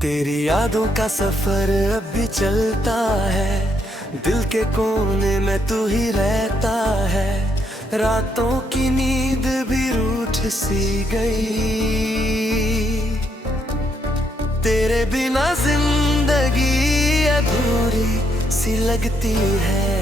तेरी यादों का सफर अब भी चलता है, दिल के कोने में तू ही रहता है। रातों की नींद भी रूठ सी गई, तेरे बिना जिंदगी अधूरी सी लगती है।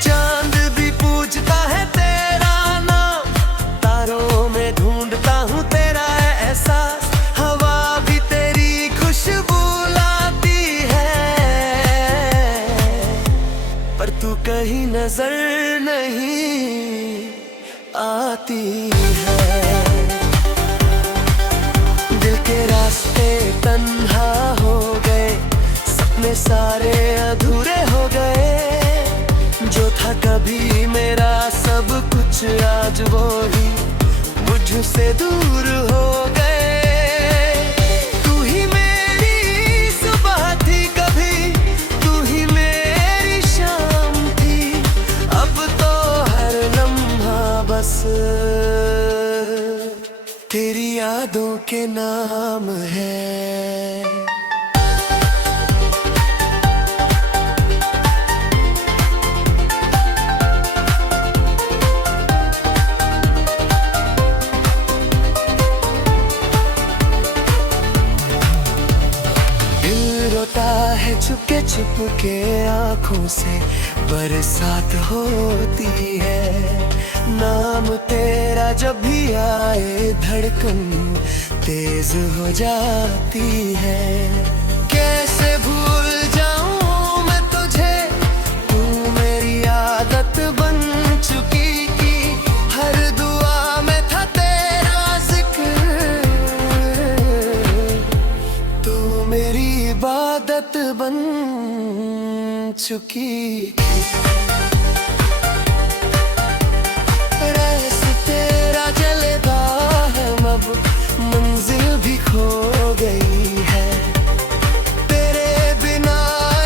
चांद भी पूछता है तेरा नाम, तारों में ढूंढता हूँ तेरा एहसास। हवा भी तेरी खुशबू लाती है, पर तू कहीं नजर नहीं आती है। दिल के रास्ते तन्हा हो गए, सपने सारे अधूरे हो गए। जो था कभी मेरा सब कुछ आज वो ही मुझसे दूर हो गए। तू ही मेरी सुबह थी कभी, तू ही मेरी शाम थी। अब तो हर लम्हा बस तेरी यादों के नाम है। चुपके चुपके आँखों से बरसात होती है। नाम तेरा जब भी आए धड़कन तेज हो जाती है। कैसे भूल जाऊं मैं तुझे, तू मेरी आदत बन चुकी थी। हर दुआ में था तेरा जिक्र, तू मेरी इबादत बन चुकी। रस तेरा जलता है, अब मंजिल भी खो गई है। तेरे बिना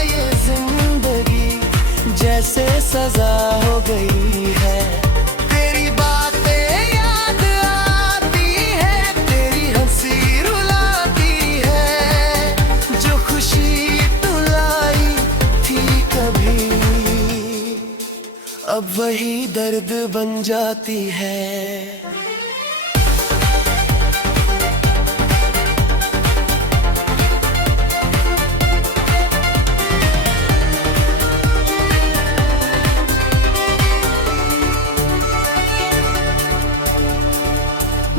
ये जिंदगी जैसे सजा हो गई है। तेरी बातें याद आती है, तेरी हंसी रुलाती है। जो खुशी तू लाई थी कभी, अब वही दर्द बन जाती है।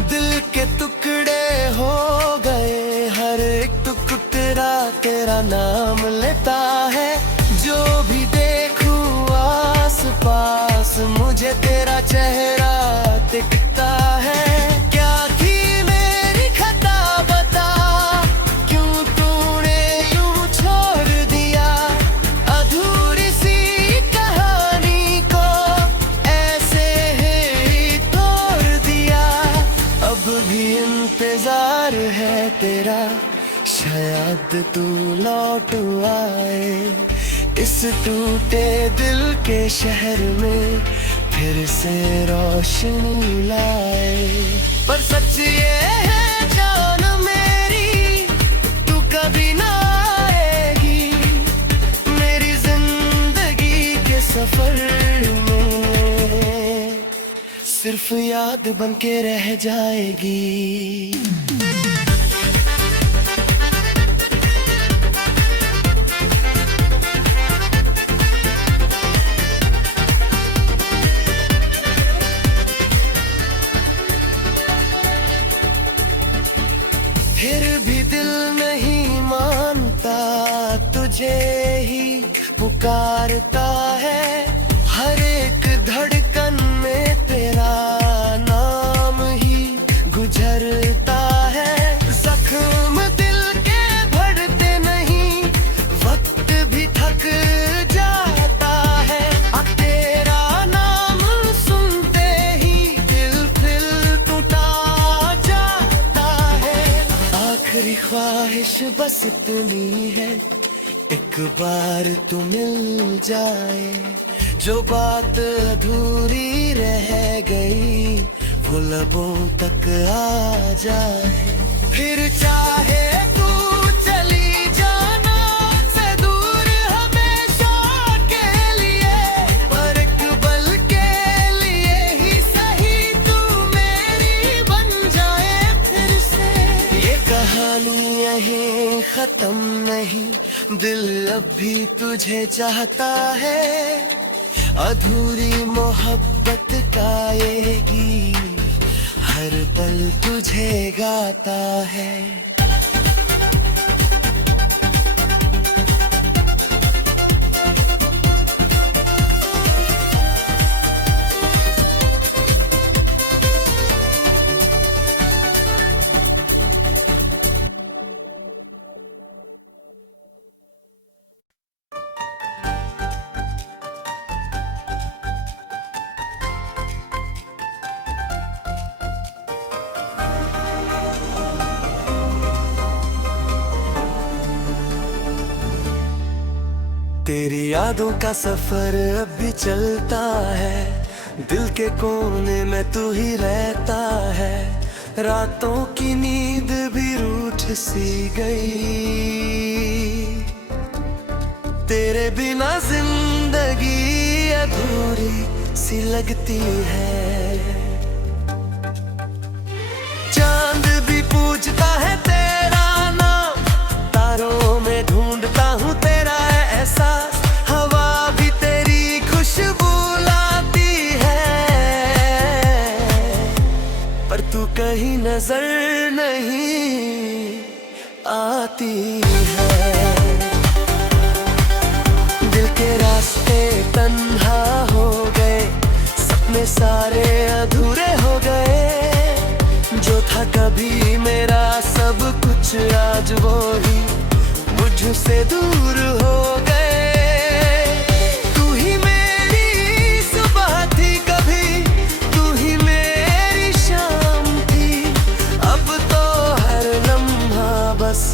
दिल के टुकड़े हो गए, हर एक टुकड़ा तेरा नाम लेता है। जो भी देखूं आस पास, मुझे तेरा चेहरा दिखता है। क्या थी मेरी खता बता, क्यों तूने यूं छोड़ दिया। अधूरी सी कहानी को ऐसे ही तोड़ दिया। अब भी इंतजार है तेरा, शायद तू लौट आए। इस टूटे दिल के शहर में फिर से रोशनी लाए। पर सच ये है जान मेरी, तू कभी ना आएगी मेरी जिंदगी के सफर में। सिर्फ याद बन के रह जाएगी। फिर भी दिल नहीं मानता, तुझे ही पुकारता है। हर एक धड़कन में तेरा नाम ही गुजरता है। जख्म दिल के भरते नहीं, वक्त भी थक जाता है। तेरा नाम सुनते ही दिल फिर टूटा जाता है। आखिरी ख्वाहिश बस इतनी है, एक बार तू मिल जाए। जो बात अधूरी रह गई वो लबों तक आ जाए। फिर चाहे तू चली जाना से दूर हमेशा के लिए, पर एक पल के लिए ही सही तू मेरी बन जाए फिर से। ये कहानी यहीं खत्म नहीं, दिल अब भी तुझे चाहता है, अधूरी मोहब्बत का ये गीत हर पल तुझे गाता है। तेरी यादों का सफर अब भी चलता है, दिल के कोने में तू ही रहता है, रातों की नींद भी रूठ सी गई, तेरे बिना जिंदगी अधूरी सी लगती है। चांद भी पूछता है तेरा नाम, तारों में ढूंढता हूँ तेरा एहसास, हवा भी तेरी खुशबू लाती है, पर तू कहीं नजर नहीं आती है। दिल के रास्ते तन्हा हो गए, सपने सारे अधूरे हो गए, जो था कभी मेरा सब कुछ आज वो ही मुझसे दूर हो गए। तू ही मेरी सुबह थी कभी, तू ही मेरी शाम थी, अब तो हर लम्हा बस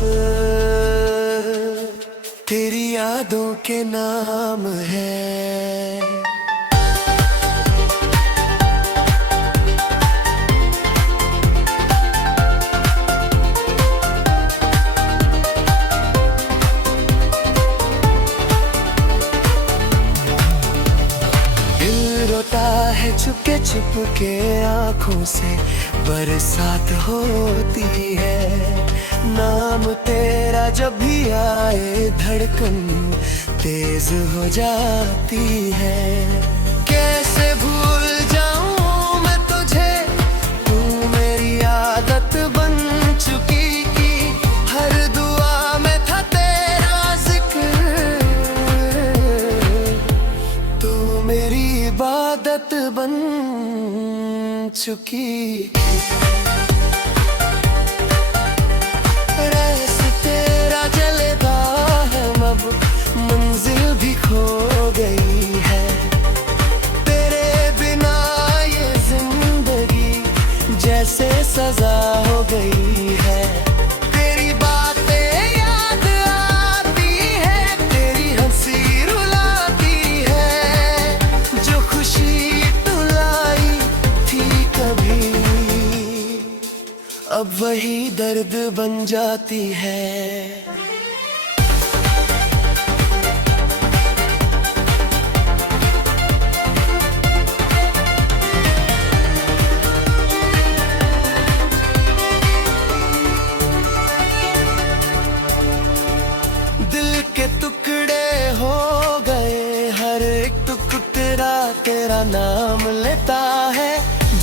तेरी यादों के नाम है। चुपके चुपके आँखों से बरसात होती है, नाम तेरा जब भी आए धड़कन तेज हो जाती है। कैसे भूल जाऊं मैं तुझे, तू मेरी आदत बन चुकी थी, हर दुआ में था तेरा जिक्र, तू मेरी इबादत बन चुकी। रास्ता तेरा जलता है अब, मंजिल भी खो गई है, तेरे बिना ये जिंदगी जैसे सजा हो गई है। तेरी बातें याद आती है, तेरी हंसी रुलाती है, जो खुशी तू लाई थी कभी अब वही दर्द बन जाती है। दिल के टुकड़े हो गए, हर एक टुकड़ा तेरा नाम लेता है,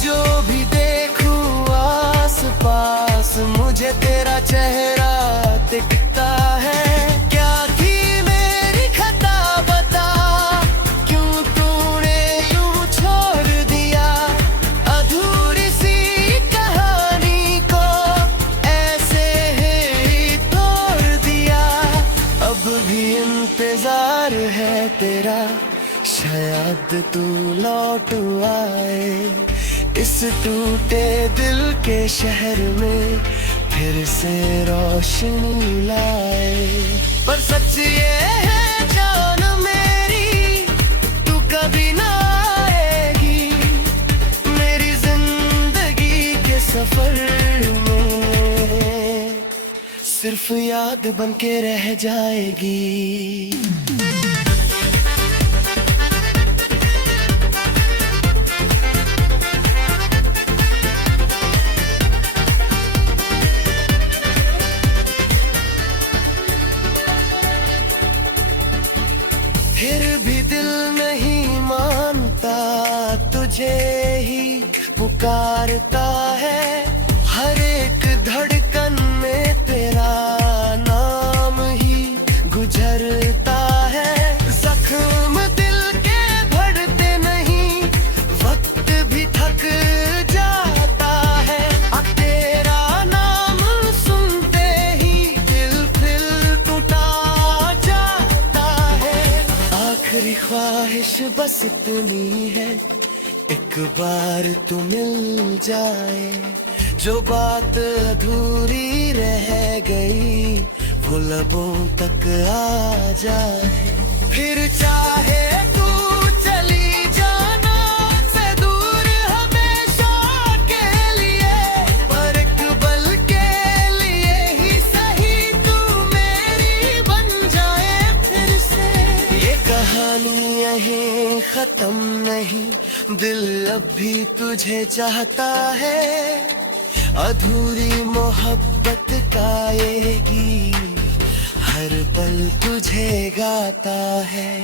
जो भी देखूं आस पास मुझे तेरा चेहरा दिखता है। क्या थी मेरी खता बता, क्यों तूने यूं छोड़ दिया, अधूरी सी कहानी को ऐसे ही तोड़ दिया। अब भी इंतजार है तेरा, शायद तू लौट आए, इस टूटे दिल के शहर में फिर से रोशनी लाए। पर सच ये है जान मेरी, तू कभी ना आएगी मेरी जिंदगी के सफर में। सिर्फ याद बन के रह जाएगी। फिर भी दिल नहीं मानता, तुझे ही पुकारता है। हर एक धड़कन में तेरा नाम ही गुजरता है। जख्म दिल के भरते नहीं, वक्त भी थक जाता है। अब तेरा नाम सुनते ही दिल फिर टूटा जाता है। आखिरी ख्वाहिश बस इतनी है, एक बार तू मिल जाए। जो बात अधूरी रह गई वो लबों तक आ जाए। फिर चाहे तू चली जाना से दूर हमेशा के लिए, पर एक पल के लिए ही सही तू मेरी बन जाए फिर से। ये कहानी यहीं खत्म नहीं, दिल अब भी तुझे चाहता है। अधूरी मोहब्बत का ये गीत हर पल तुझे गाता है।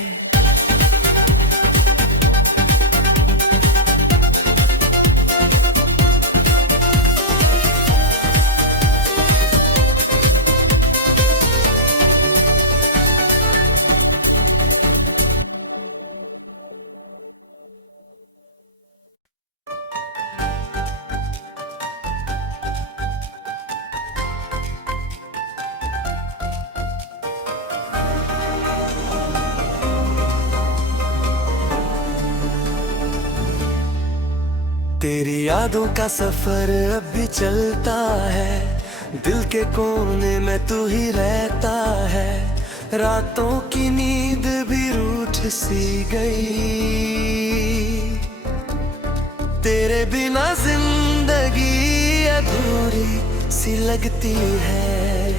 तेरी यादों का सफर अब भी चलता है, दिल के कोने में तू ही रहता है। रातों की नींद भी रूठ सी गई, तेरे बिना जिंदगी अधूरी सी लगती है।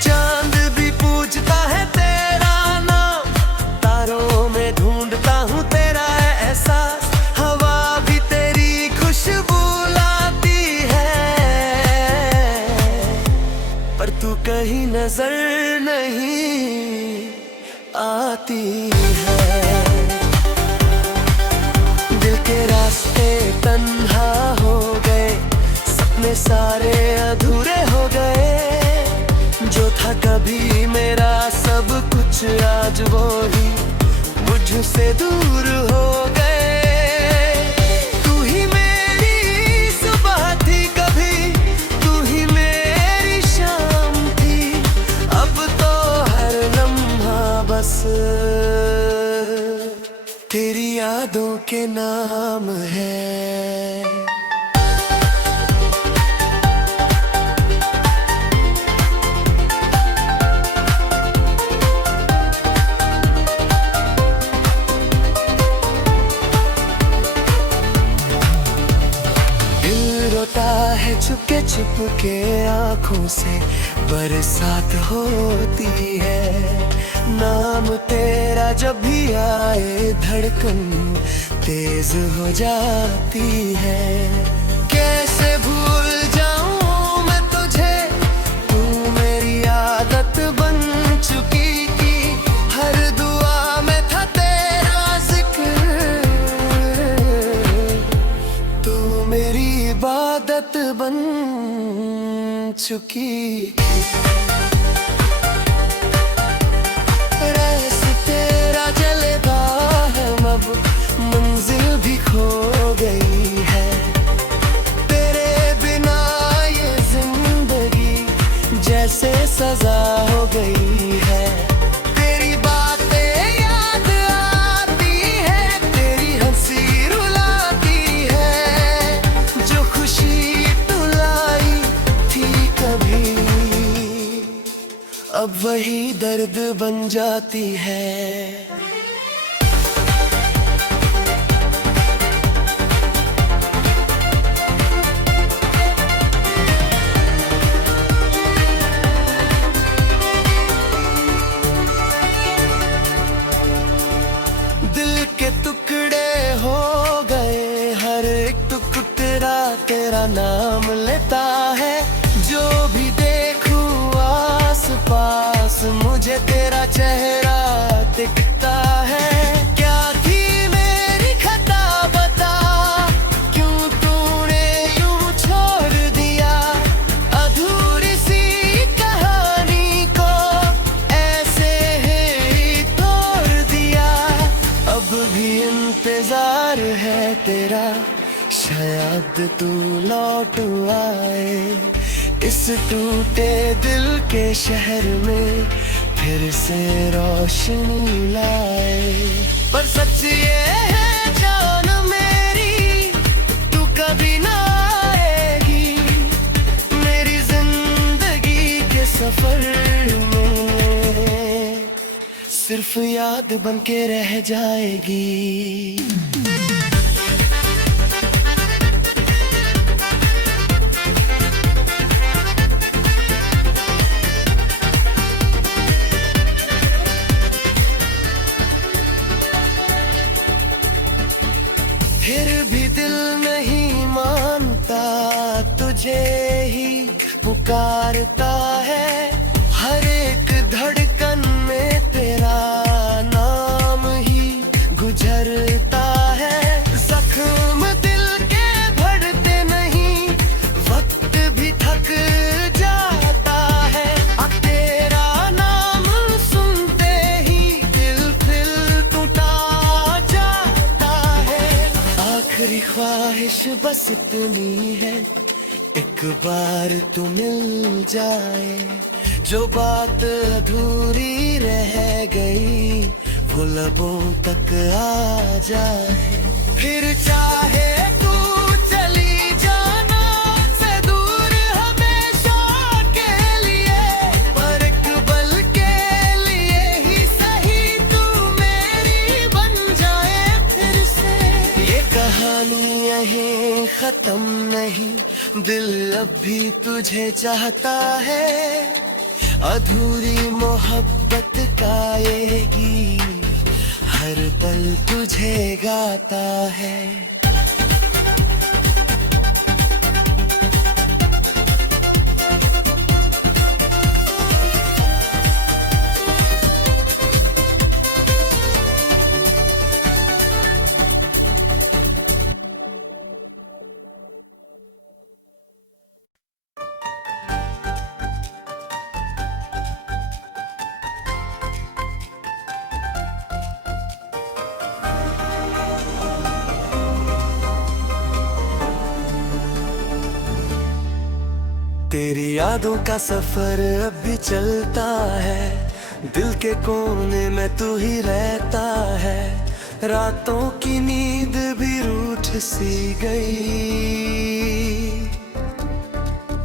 चांद भी पूछता है तेरा नाम, तारों में ढूंढता हूँ तेरा एहसास। हवा भी तेरी खुशबू लाती है, पर तू कहीं नजर नहीं आती है। दिल के रास्ते तन्हा हो गए, सपने सारे अधूरे हो गए। जो था कभी मेरा सब कुछ आज वो ही मुझसे दूर हो गए। तू ही मेरी सुबह थी कभी, तू ही मेरी शाम थी। अब तो हर लम्हा बस तेरी यादों के नाम है। चुपके चुपके आँखों से बरसात होती है। नाम तेरा जब भी आए धड़कन तेज हो जाती है। कैसे भूल जाऊं मैं तुझे, तू मेरी आदत बन चुकी थी। हर दुआ में था तेरा जिक्र, तू मेरी इबादत बन चुकी। रस तेरा जलेगा है, अब मंजिल भी खो गई है। तेरे बिना ये जिंदगी जैसे सजा हो गई है। तेरी बातें याद आती है, तेरी हंसी रुलाती है। जो खुशी तू लाई थी कभी, अब वही दर्द बन जाती है। नाम लेता है। जो भी देखूं आस पास मुझे तेरा चेहरा दिखता है। क्या थी मेरी खता बता, क्यों तूने यूं छोड़ दिया अधूरी सी कहानी को, ऐसे ही तोड़ दिया। अब भी इंतजार है तेरा, शायद तू लौट आए इस टूटे दिल के शहर में, फिर से रोशनी लाए। पर सच ये है जान मेरी, तू कभी ना आएगी मेरी जिंदगी के सफर में, सिर्फ याद बन के रह जाएगी। फिर भी दिल नहीं मानता, तुझे ही पुकारता है। हर एक धड़कन में तेरा नाम ही गुजरता है। जख्म दिल के भरते नहीं, वक्त भी थक जाता है। अब तेरा नाम सुनते ही दिल फिर टूटा जाता है। आखिरी ख्वाहिश बस इतनी है, एक बार तू मिल जाए। जो बात अधूरी रह गई वो लबों तक आ जाए। फिर चाहे तू चली जाना से दूर हमेशा के लिए, पर एक पल के लिए ही सही तू मेरी बन जाए फिर से। ये कहानी यहीं खत्म नहीं, दिल अब भी तुझे चाहता है। अधूरी मोहब्बत का ये गीत हर पल तुझे गाता है। तेरी यादों का सफर अब भी चलता है, दिल के कोने में तू ही रहता है। रातों की नींद भी रूठ सी गई,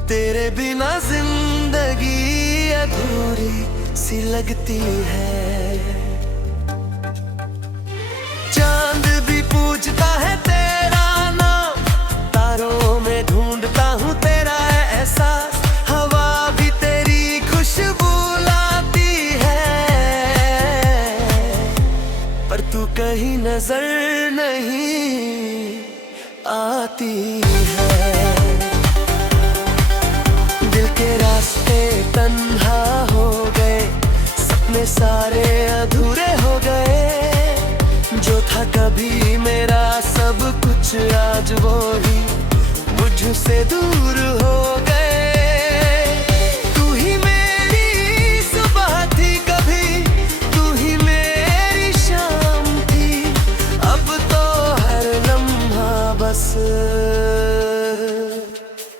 तेरे बिना जिंदगी अधूरी सी लगती है। चांद भी पूछता है तेरा नाम, तारों में ढूंढता हूँ तेरा एहसास। हवा भी तेरी खुशबू लाती है, पर तू कहीं नजर नहीं आती है। दिल के रास्ते तन्हा हो गए, सपने सारे अधूरे हो गए। जो था कभी मेरा सब कुछ आज वो ही मुझसे दूर हो गए। तू ही मेरी सुबह थी कभी, तू ही मेरी शाम थी। अब तो हर लम्हा बस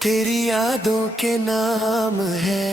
तेरी यादों के नाम है।